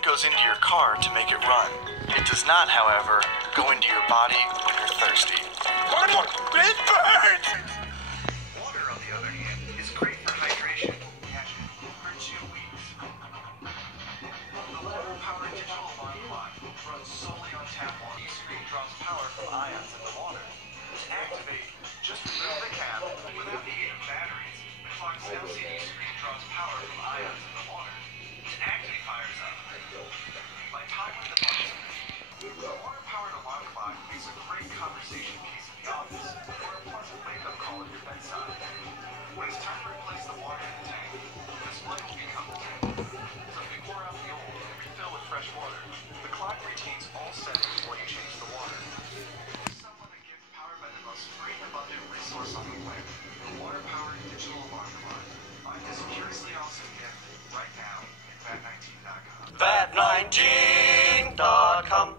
Goes into your car to make it run. It does not, however, go into your body when you're thirsty. It burns! Water, on the other hand, is great for hydration. For 2 weeks. The water-powered digital alarm clock runs solely on tap water. The screen draws power from ions in the water. To activate, just remove the cap without the aid of batteries. The clock's LCD screen draws power from ions in the water. To activate, fires up. By toggling the button, the water-powered alarm clock makes a great conversation piece in the office or a pleasant wake-up call at your bedside. When it's time to replace the water in the tank, the display will become dim. So if you pour out the old and refill with fresh water, the clock retains all settings while you change the water. Give someone a gift powered by the most free and abundant resource on the planet, the water-powered digital alarm clock. Find this curiously awesome gift right now at VAT19.com. VAT19.com